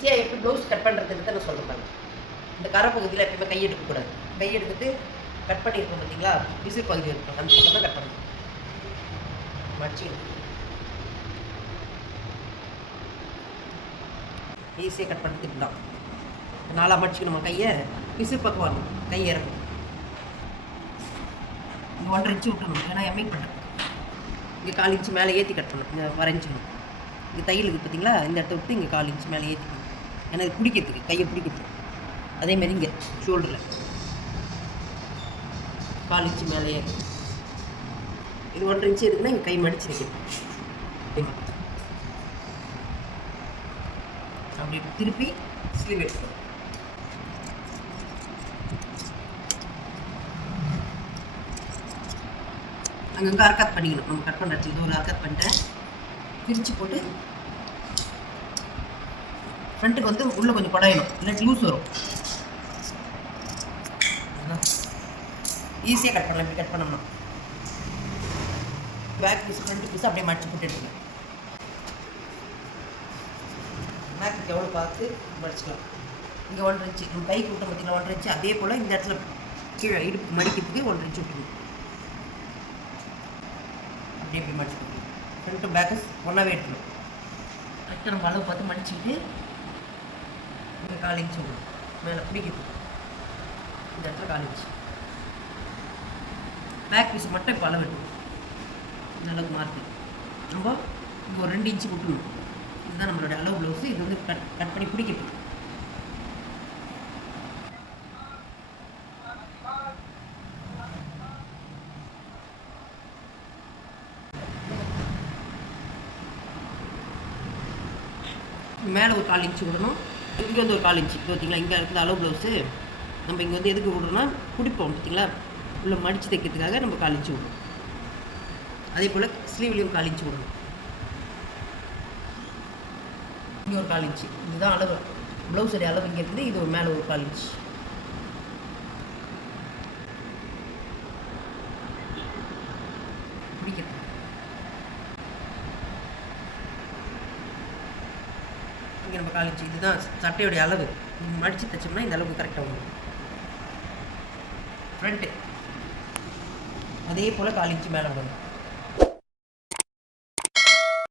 ஈஸியாக எப்படி blouse cut பண்ணுறதுன்னு தான் நான் சொல்கிறேன். இந்த கரை பகுதியில் எப்பயுமே கை எடுக்கக்கூடாது. கை எடுத்துட்டு கட் பண்ணியிருக்கோம் பார்த்தீங்களா, விசில் பகுதி இருக்கும், அந்த பக்கம் தான் கட் பண்ணணும். மடிச்சிக்கணும். ஈஸியாக கட் பண்ணுறதுக்கு தான் நாளாக மடிச்சிக்கணும். நம்ம கையை விசில் பக்கம் வரணும், கை இறக்கணும். இங்கே 1.5 இன்ச்சு விட்டுணும், ஏன்னா எம்மிங் பண்ணுறேன். இங்கே 4 இன்ச்சு மேலே ஏற்றி கட் பண்ணணும். இங்கே வரைஞ்சிக்கணும். இங்கே தையல் இருக்குது பார்த்தீங்களா, இந்த இடத்த விட்டு இங்கே 4 இன்ச்சு மேலே ஏற்றிக்கணும். ஏன்னா இது பிடிக்கிறதுக்கு, கையை பிடிக்கிறதுக்கு. அதேமாரி இங்கே ஷோல்டரில் 4 இன்ச்சு மேலே ஏறும். இது 1.5 இன்ச்சு இருக்குன்னா இங்கே கை மடிச்சு வைக்கணும். அப்படி திருப்பி ஸ்லீவ் எடுக்கணும். அங்கங்கே அர்க்கத் பண்ணிக்கணும். நம்ம கட் பண்ண இடத்துல ஒரு அர்க்கத் பண்ணிட்டேன், பிரித்து போட்டு ஃப்ரண்ட்டுக்கு வந்து உள்ளே கொஞ்சம் குடையணும், இல்லாட்டி லூஸ் வரும். ஈஸியாக கட் பண்ணலாம். இப்படி கட் பண்ணோம்னா பேக் பீஸ் ஃப்ரண்ட் பீஸ் அப்படியே மடிச்சு போட்டு எடுத்துக்கலாம். பேக்கு எவ்வளோ பார்த்து மடிச்சுக்கலாம். இங்கே 1.5 இன்ச்சு நம்ம கைக்கு விட்ட பார்த்தீங்கன்னா 1.5 இன்ச்சு. அதே போல் இந்த இடத்துல கீழே இடுப்பு மடிக்கிறதுக்கு 1.5 இன்ச்சு விட்டுக்கணும். அப்படியே இப்படி மடிச்சு போட்டுக்கணும். ஃப்ரண்ட்டு பேக்கு ஒன்றாவே எடுக்கணும். கரெக்டாக நம்ம அளவு பார்த்து மடிச்சுக்கிட்டு இங்கே 4 இன்ச்சு விடணும். மேலே பிடிக்கிறது இந்த இடத்துல 4 இன்ச்சு. பேக் பீஸ் மட்டும் இப்போ அளவு எடுக்கணும். இந்த அளவுக்கு மார்க்கு நம்ம இங்கே ஒரு 2 இன்ச்சு விட்டுணும். இதுதான் நம்மளோட அளவு ப்ளவுஸு. இது வந்து கட் பண்ணி பிடிக்கிறது. மேலே ஒரு 4 இன்ச்சு விடணும். இங்கே வந்து ஒரு 4 இன்ச்சு. பார்த்தீங்களா, இங்கே இருக்கிற அளவு ப்ளவுஸு நம்ம இங்கே வந்து எதுக்கு விடுறோம்னா பிடிப்போம் பார்த்தீங்களா, உள்ள மடித்து தைக்கிறதுக்காக நம்ம 4 இன்ச்சு விடணும். அதே போல் ஸ்லீவ்லேயும் 4 இன்ச்சு விடணும். இங்கே ஒரு 4 இன்ச்சு. இதுதான் அளவு ப்ளவுஸுடைய அளவு. இங்கே இருக்குது, இது ஒரு மேலே ஒரு 4 இன்ச்சு. பிடிக்கிறது இங்கே நம்ம 4 இன்ச்சு. இதுதான் சட்டையோடைய அளவு. மடித்து தைச்சோம்னா இந்த அளவுக்கு கரெக்டாக வரும். ஃப்ரண்ட்டு அதே போல் 4 இன்ச்சு மேலே விடணும்.